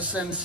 SMC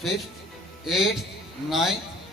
5th, 8th, 9th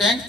10th,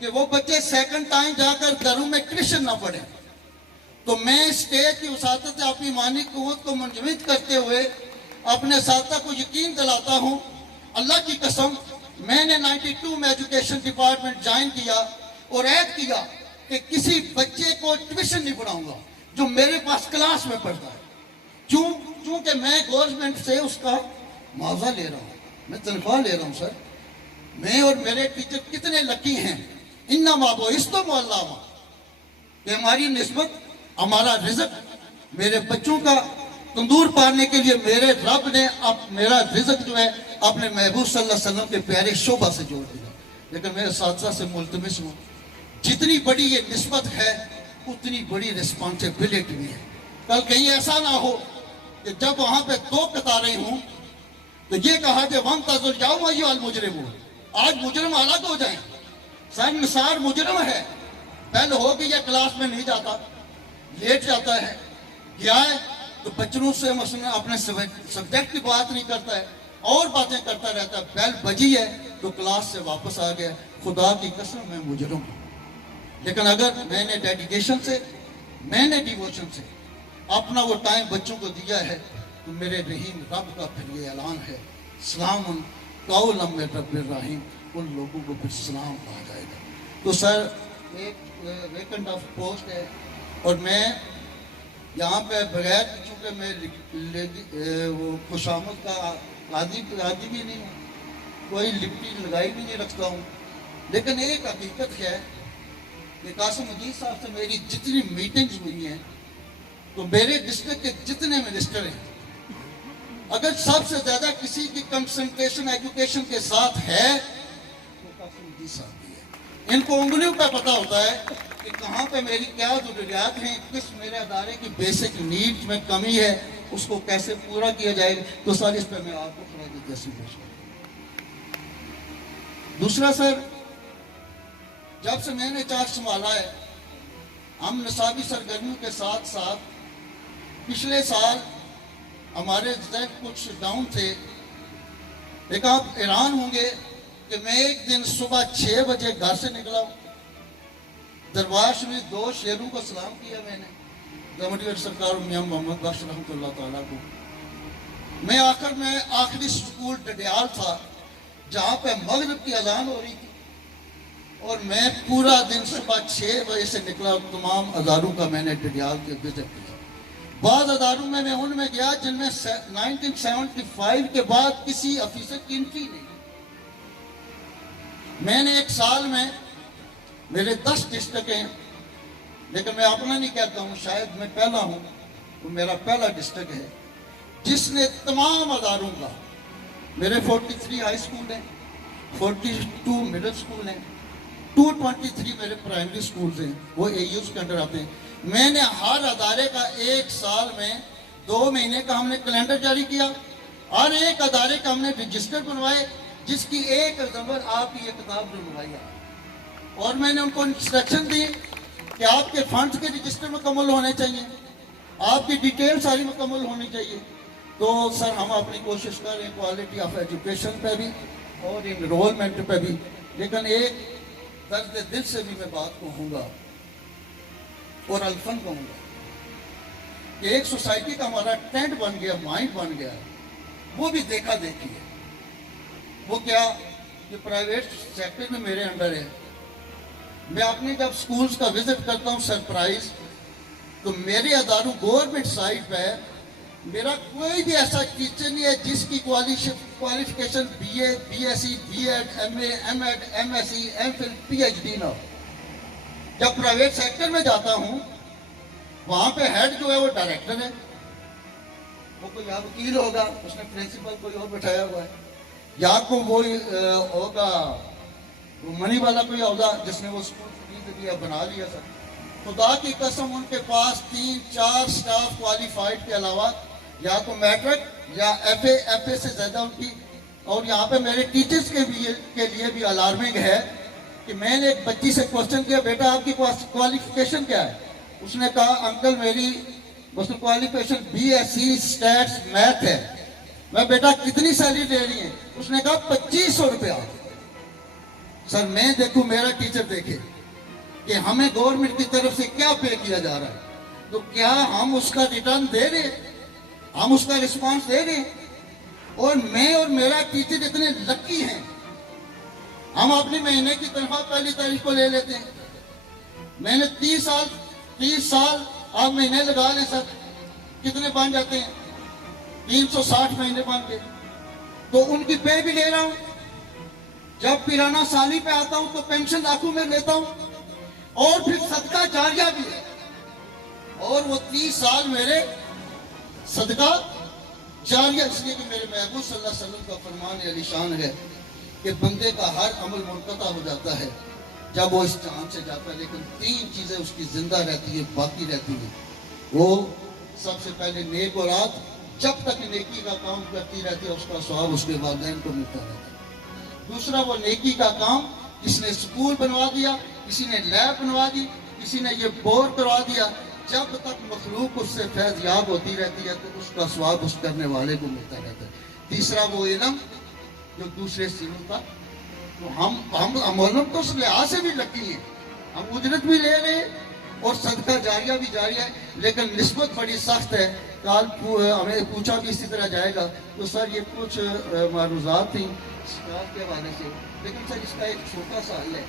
کہ وہ بچے سیکنڈ ٹائم جا کر گھروں میں ٹیوشن نہ پڑھیں. تو میں اسٹیج کی وساطت سے اپنی مانی قوت کو منجمد کرتے ہوئے اپنے ساتھیوں کو یقین دلاتا ہوں, اللہ کی قسم میں نے 92 میں ایجوکیشن ڈپارٹمنٹ جوائن کیا اور عہد کیا کہ کسی بچے کو ٹیوشن نہیں پڑھاؤں گا جو میرے پاس کلاس میں پڑھتا ہے, چونکہ میں گورنمنٹ سے اس کا معاوضہ لے رہا ہوں, میں تنخواہ لے رہا ہوں. سر میں اور میرے ٹیچر کتنے لکی ہیں, انما بعثتم علامہ, کہ ہماری نسبت, ہمارا رزق, میرے بچوں کا تندور پالنے کے لیے میرے رب نے اب میرا رزق جو ہے اپنے محبوب صلی اللہ علیہ وسلم کے پیارے شعبہ سے جوڑ دیا. لیکن میں اساتذہ سے ملتمس ہوں, جتنی بڑی یہ نسبت ہے اتنی بڑی رسپانسبلٹی بھی ہے. کل کہیں ایسا نہ ہو کہ جب وہاں پہ 2 قطاریں ہوں تو یہ کہا کہ وَامْتَازُوا الْيَوْمَ أَيُّهَا الْمُجْرِمُونَ, آج مجرم الگ ہو جائیں. سر نثار مجرم ہے, پہلے ہو کہ یہ کلاس میں نہیں جاتا, لیٹ جاتا ہے, گیا ہے تو بچوں سے مثلا اپنے سبجیکٹ کی بات نہیں کرتا ہے, اور باتیں کرتا رہتا ہے. بیل بجی ہے تو کلاس سے واپس آ گیا. خدا کی قسم میں مجرم ہوں. لیکن اگر میں نے ڈیڈیکیشن سے, میں نے ڈیووشن سے اپنا وہ ٹائم بچوں کو دیا ہے تو میرے رحیم رب کا پھر یہ اعلان ہے, سلام قولا من رب الرحیم, ان لوگوں کو پھر سلام کہا جائے گا. تو سر ایک ویکنٹ آف پوسٹ ہے اور میں یہاں پہ بغیر, چونکہ میں وہ خوشامد کا عادی بھی نہیں ہوں, کوئی لپٹی لگائی بھی نہیں رکھتا ہوں. لیکن ایک حقیقت ہے کہ قاسم مجید صاحب سے میری جتنی میٹنگز ہوئی ہیں تو میرے ڈسٹرکٹ کے جتنے منسٹر ہیں, اگر سب سے زیادہ کسی کی کنسنٹریشن ایجوکیشن کے ساتھ ہے تو قاسم مجید صاحب بھی ہے. ان کو انگلیوں پہ پتہ ہوتا ہے کہ کہاں پہ میری کیا ضروریات ہیں, کس میرے ادارے کی بیسک نیڈز میں کمی ہے, اس کو کیسے پورا کیا جائے گا. تو سر اس پہ میں آپ کو خراج تحسین پیش کرتا ہوں. دوسرا سر, جب سے میں نے چارج سنبھالا ہے, ہم نصابی سرگرمیوں کے ساتھ ساتھ پچھلے سال ہمارے ذہن کچھ ڈاؤن تھے. ایک آپ حیران ہوں گے کہ میں ایک دن صبح 6 بجے گھر سے نکلا ہوں, دربار شریف 2 شیروں کو سلام کیا میں نے, گورنمنٹ سرکار میاں محمد بخش رحمۃ اللہ تعالیٰ کو. میں آخری سکول ڈڈیال تھا جہاں پہ مغرب کی اذان ہو رہی تھی, اور میں پورا دن صبح 6 بجے سے نکلا. تمام اداروں کا میں نے ڈڈیال کے وزٹ کیا. بعض اداروں میں ان میں گیا جن میں 1975 کے بعد کسی آفیسر کی انٹری نہیں. میں نے ایک سال میں میرے 10 ڈسٹرکٹ ہیں, لیکن میں اپنا نہیں کہتا ہوں, شاید میں پہلا ہوں, وہ میرا پہلا ڈسٹرکٹ ہے جس نے تمام اداروں کا, میرے 43 ہائی سکول ہیں, 42 مڈل سکول ہیں, 223 میرے پرائمری سکولز ہیں, وہ اے یوز کے انڈر آتے ہیں. میں نے ہر ادارے کا ایک سال میں 2 مہینے کا ہم نے کیلنڈر جاری کیا, ہر ایک ادارے کا ہم نے رجسٹر بنوائے جس کی ایک نمبر آپ کی یہ کتاب بنوائی ہے. اور میں نے ان کو انسٹرکشن دی کہ آپ کے فنڈز کے رجسٹر مکمل ہونے چاہیے, آپ کی ڈیٹیل ساری مکمل ہونی چاہیے. تو سر ہم اپنی کوشش کر رہے ہیں کوالٹی آف ایجوکیشن پہ بھی اور انرولمنٹ پہ بھی. لیکن ایک درد دل سے بھی میں بات کہوں گا اور الفن کہوں گا کہ ایک سوسائٹی کا ہمارا ٹرینڈ بن گیا, مائنڈ بن گیا, وہ بھی دیکھا دیکھی ہے. وہ کیا کہ پرائیویٹ سیکٹر میں میرے انڈر ہے. میں اپنے جب سکولز کا وزٹ کرتا ہوں سرپرائز, تو میرے اداروں گورنمنٹ سائٹ پہ میرا کوئی بھی ایسا ٹیچر نہیں ہے جس کی qualification B A, B S C, B Ed, M A, M Ed, M S C, M Phil, P H D نہ ہو. جب پرائیویٹ سیکٹر میں جاتا ہوں وہاں پہ ہیڈ جو ہے وہ ڈائریکٹر ہے, وہ کوئی یا وکیل ہوگا, اس نے پرنسپل کوئی اور بٹھایا ہوا ہے, یا کو وہ ہوگا منی والا کوئی ہوگا جس نے وہ اسکول خرید لیا, بنا لیا. سر خدا کی قسم ان کے پاس 3-4 سٹاف کوالیفائڈ کے علاوہ یا تو میٹرک یا ایف اے سے زیادہ ان کی. اور یہاں پہ میرے ٹیچرز کے لیے بھی الارمنگ ہے کہ میں نے ایک بچی سے کوسچن کیا, بیٹا آپ کی کوالیفیکیشن کیا ہے؟ اس نے کہا انکل میری qualification B S C stats math ہے. میں بیٹا کتنی سیلری دے رہی ہیں؟ اس نے کہا 2500 روپیہ. سر میں دیکھوں میرا ٹیچر دیکھے کہ ہمیں گورنمنٹ کی طرف سے کیا پے کیا جا رہا ہے، تو کیا ہم اس کا ریٹرن دے رہے ہیں، ہم اس کا رسپانس دے رہے ہیں؟ اور میں اور میرا ٹیچر اتنے لکی ہیں، ہم اپنی مہینے کی تنخواہ پہلی تاریخ کو لے لیتے ہیں. میں نے 30 سال آپ مہینے لگا لیں سر، کتنے بن جاتے ہیں؟ 360 مہینے بن گئے. تو ان کی پے بھی لے رہا ہوں، جب پیرانہ سالی پہ آتا ہوں تو پینشن لاکھوں میں لیتا ہوں، اور پھر صدقہ جاریہ بھی ہے. اور وہ 30 سال میرے صدقہ جاریہ، اس لیے کہ میرے محبوب صلی اللہ علیہ وسلم کا فرمان علی شان ہے کہ بندے کا ہر عمل منقطع ہو جاتا ہے جب وہ اس جہان سے جاتا ہے، لیکن 3 چیزیں اس کی زندہ رہتی ہے، باقی رہتی ہیں. وہ سب سے پہلے نیک اولاد، جب تک نیکی کا کام کرتی رہتی ہے اس کا ثواب اس کے والدین کو ملتا رہتا ہے. دوسرا وہ نیکی کا کام، کسی نے سکول بنوا دیا، کسی نے لیب بنوا دی، کسی نے یہ بور کروا دیا، جب تک مخلوق اس سے فیض یاب ہوتی رہتی ہے تو اس کا ثواب اس کرنے والے کو ملتا رہتا ہے. تیسرا وہ علم جو دوسرے سے ملتا. تو ہم علم تو اس لحاظ سے بھی لکی ہیں، ہم اجرت بھی لے رہے ہیں اور صدقہ جاریہ بھی جاری ہے، لیکن نسبت بڑی سخت ہے. کال ہمیں پوچھا بھی اسی طرح جائے گا تو سر یہ کچھ معروضات تھیں اسٹاف کے حوالے سے، لیکن سر اس کا ایک چھوٹا سا حل ہے.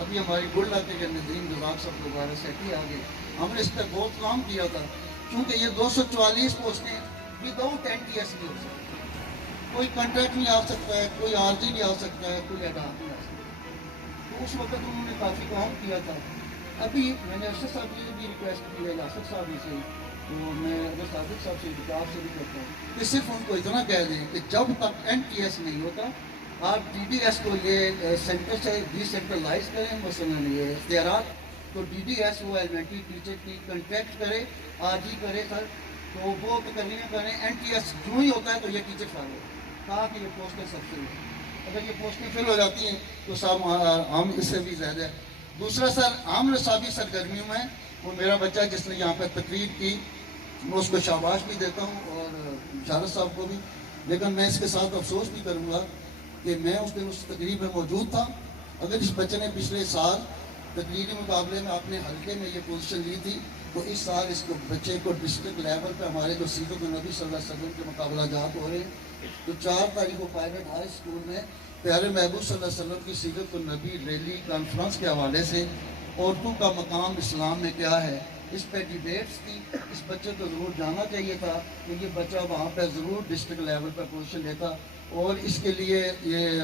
ابھی ہماری گل علاقے کے نظیم رزاق صاحب دوبارہ سیٹی آ گئے، ہم نے اس پہ بہت کام کیا تھا، کیونکہ یہ 244 پوسٹیں وداؤٹ NTS نہیں ہو سکتی. کوئی کنٹریکٹ نہیں آ سکتا ہے، کوئی عارضی نہیں آ سکتا ہے، کوئی اڈاپ نہیں آ سکتا. تو اس وقت انہوں نے کافی کام کیا تھا. ابھی میں نے ارشد صاحب کی بھی ریکویسٹ کی ہے، یاسر صاحب ہی سے، تو میں اگر صادق صاحب سے آپ سے بھی کرتا ہوں کہ صرف ان کو اتنا کہہ دیں کہ جب تک NTS نہیں ہوتا آپ DDS کو یہ سینٹر سے ڈی سینٹرلائز کریں. مثلاً یہ اختیارات تو DDS وہ ایلیمنٹری ٹیچر کی کنٹریکٹ کرے، آج ہی کرے سر، تو وہ کریں. NTS جو ہی ہوتا ہے تو یہ ٹیچر فارغ ہو تاکہ یہ پوسٹیں سب سے ہوتی. اگر یہ پوسٹیں فل ہو جاتی ہیں تو صاحب ہم اس سے بھی زیادہ ہے. دوسرا سر عام نصابی سرگرمیوں میں وہ میرا بچہ جس نے یہاں پہ تقریر کی، میں اس کو شاباش بھی دیتا ہوں اور شارد صاحب کو بھی، لیکن میں اس کے ساتھ افسوس بھی کروں گا کہ میں اس دن اس تقریب میں موجود تھا. اگر اس بچے نے پچھلے سال تقریری مقابلے میں اپنے حلقے میں یہ پوزیشن لی تھی تو اس سال اس کو بچے کو ڈسٹرکٹ لیول پہ ہمارے جو سیرت النبی صلی اللہ علیہ وسلم کے مقابلہ جات ہو رہے ہیں، تو 4 تاریخ کو پائلٹ ہائی اسکول میں پیارے محبوب صلی اللہ علیہ وسلم کی سیرت النبی ریلی کانفرنس کے حوالے سے عورتوں کا مقام اسلام میں کیا ہے، اس پہ ڈیبیٹس تھی. اس بچے کو ضرور جانا چاہیے تھا کہ یہ بچہ وہاں پہ ضرور ڈسٹرکٹ لیول پہ پوزیشن لیتا، اور اس کے لیے یہ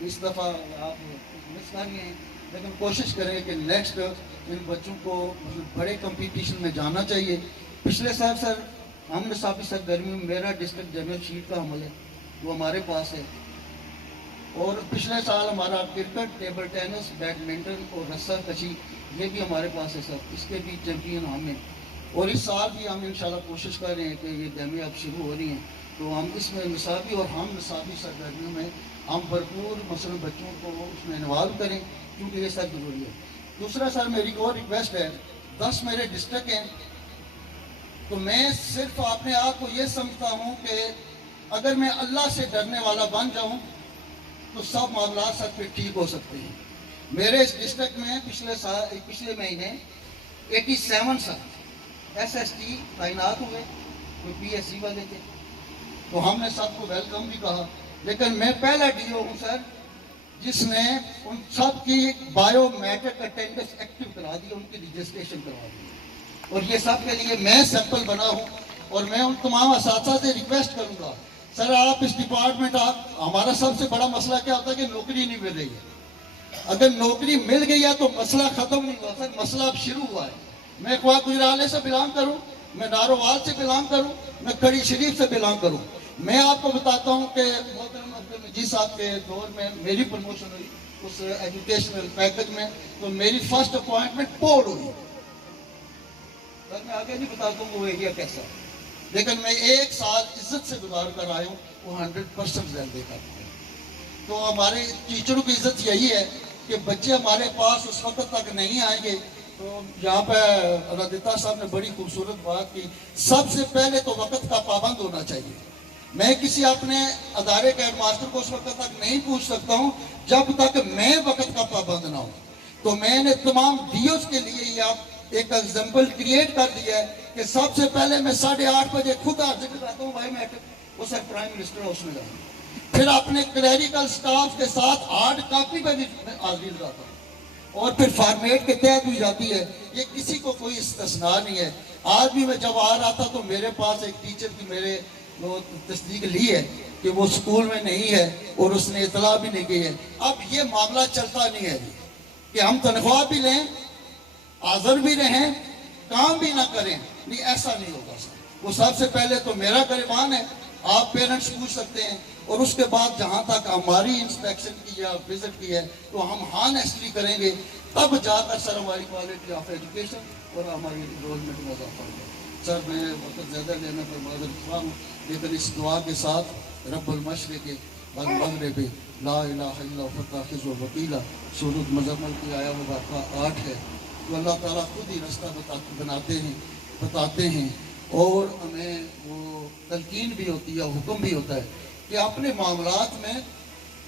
اس دفعہ آپ مس کر گئے ہیں، لیکن کوشش کریں کہ نیکسٹ ان بچوں کو بڑے کمپٹیشن میں جانا چاہیے. پچھلے سال سر ہم نصابی سرگرمیوں میں میرا ڈسٹرکٹ جنرل شیٹ کا عمل ہے وہ ہمارے پاس ہے، اور پچھلے سال ہمارا کرکٹ، ٹیبل ٹینس، بیڈمنٹن اور رسہ کشی یہ بھی ہمارے پاس ہے سر، اس کے بھی چیمپئن ہم ہیں. اور اس سال بھی ہم انشاءاللہ کوشش کر رہے ہیں کہ یہ گیمیں اب شروع ہو رہی ہیں تو ہم اس میں نصابی اور ہم نصابی سرگرمیوں میں ہم بھرپور مثلا بچوں کو اس میں انوالو کریں، کیونکہ یہ سر ضروری ہے. دوسرا سر میری ایک اور ریکویسٹ ہے، 10 میرے ڈسٹرکٹ ہیں تو میں صرف اپنے آپ کو یہ سمجھتا ہوں کہ اگر میں اللہ سے ڈرنے والا بن جاؤں تو سب معاملات سب پہ ٹھیک ہو سکتے ہیں. میرے اس ڈسٹرکٹ میں پچھلے مہینے 87 سال SST تعینات ہوئے، کوئی PSC والے تھے، تو ہم نے سب کو ویلکم بھی کہا، لیکن میں پہلا DO ہوں سر جس نے ان سب کی بایو میٹرک اٹینڈنس ایکٹیو کرا دی، ان کی رجسٹریشن کروا دی، اور یہ سب کے لیے میں سیمپل بنا ہوں. اور میں ان تمام اساتذہ سے ریکویسٹ کروں گا سر آپ اس ڈپارٹمنٹ ہمارا سب سے بڑا مسئلہ کیا ہوتا ہے کہ نوکری نہیں مل رہی ہے. اگر نوکری مل گئی ہے تو مسئلہ ختم نہیں ہوا سر، مسئلہ اب شروع ہوا ہے. میں خواہ گجرالے سے بلانگ کروں، میں نارووال سے بلانگ کروں، میں کڑی شریف سے بلانگ کروں. میں آپ کو بتاتا ہوں کہ محترم عبدالمجید صاحب کے دور میں میری پروموشن ہوئی اس ایجوکیشنل پیکج میں، تو میری فرسٹ اپوائنٹمنٹ پوڑ ہوئی. سر میں آگے نہیں بتاتا ہوں وہ ایریا کیسا ہے، لیکن میں 1 سال عزت سے گزار کر آیا ہوں، وہ 100% ریلوے کا. تو ہمارے ٹیچروں کی عزت یہی ہے کہ بچے ہمارے پاس اس وقت تک نہیں آئیں گے. تو یہاں پہ رادتا صاحب نے بڑی خوبصورت بات کی، سب سے پہلے تو وقت کا پابند ہونا چاہیے. میں کسی اپنے ادارے کے ہیڈ ماسٹر کو اس وقت تک نہیں پوچھ سکتا ہوں جب تک میں وقت کا پابند نہ ہوں. تو میں نے تمام ڈیوز کے لیے یہ ایک ایگزامپل کریٹ کر دیا ہے کہ سب سے پہلے میں 8:30 بجے خود حاضر رہتا ہوں بھائی میٹرک، وہ سر پرائم منسٹر ہاؤس میں جاؤں. پھر اپنے کلیریکل سٹاف کے ساتھ ہارڈ کاپی پہ بھی حاضری لگاتا ہوں اور پھر فارمیٹ کے تحت بھی جاتی ہے. یہ کسی کو کوئی استثناء نہیں ہے. آج بھی میں جب آ رہا تھا تو میرے پاس ایک ٹیچر کی میرے تصدیق لی ہے کہ وہ اسکول میں نہیں ہے اور اس نے اطلاع بھی نہیں کی ہے. اب یہ معاملہ چلتا نہیں ہے جی کہ ہم تنخواہ بھی لیں، حاضر بھی رہیں، کام بھی نہ کریں. نہیں، ایسا نہیں ہوگا سر. وہ سب سے پہلے تو میرا گریبان ہے، آپ پیرنٹس پوچھ سکتے ہیں، اور اس کے بعد جہاں تک ہماری انسپیکشن کی یا وزٹ کی ہے تو ہم ہانیسٹلی کریں گے، تب جا کر سر ہماری کوالٹی آف ایجوکیشن اور ہماری انرولمنٹ میں اضافہ ہوگا. سر میں وقت زیادہ لینے پر معذرت خواہ ہوں، لیکن اس دعا کے ساتھ رب المشرق والمغرب لا الہ الا فتاخذ وکیلا سورۃ مزمل کی آیا مبارکہ 8 ہے. تو اللہ تعالیٰ خود ہی رستہ بتاتے ہیں اور ہمیں وہ تلقین بھی ہوتی ہے، حکم بھی ہوتا ہے کہ اپنے معاملات میں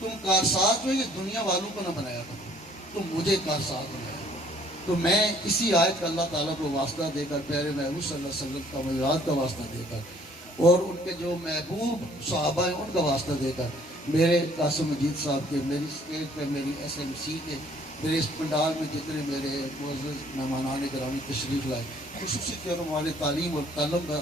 تم کارساز ہو، یہ دنیا والوں کو نہ بنایا کرو، تم مجھے کارساز بنایا. تو میں اسی آیت کا اللہ تعالیٰ کو واسطہ دے کر، پیارے محبوب صلی اللہ علیہ وسلم کا معیرات کا واسطہ دے کر اور ان کے جو محبوب صحابہ ہیں ان کا واسطہ دے کر، میرے قاسم مجید صاحب کے، میری اسٹیج پہ میری SMC کے، میرے اس پنڈال میں جتنے میرے معزز مہمانان گرامی تشریف لائے، خصوصی طور والے تعلیم اور تعلم کا،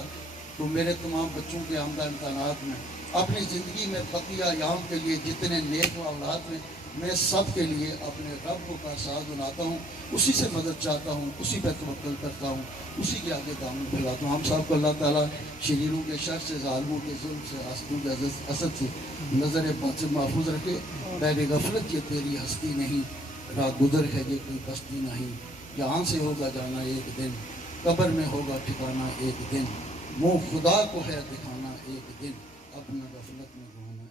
تو میرے تمام بچوں کے آمدہ امتحانات میں، اپنی زندگی میں بقیہ ایام کے لیے جتنے نیک معاملات میں سب کے لیے اپنے رب کو کارساز بناتا ہوں، اسی سے مدد چاہتا ہوں، اسی پہ توکل کرتا ہوں، اسی کے آگے دامن پھیلاتا ہوں. ہم سب کو اللہ تعالیٰ شریروں کے شر سے، ظالموں کے ظلم سے، حاسدوں کے حسد سے نظر بد سے محفوظ رکھے. بہر غفلت یہ تیری ہستی نہیں، راہ گزر ہے یہ کوئی بستی نہیں. یہاں سے ہوگا جانا ایک دن، قبر میں ہوگا ٹھکانا ایک دن، منہ خدا کو ہے دکھانا ایک دن، اپنا غفلت میں گھومنا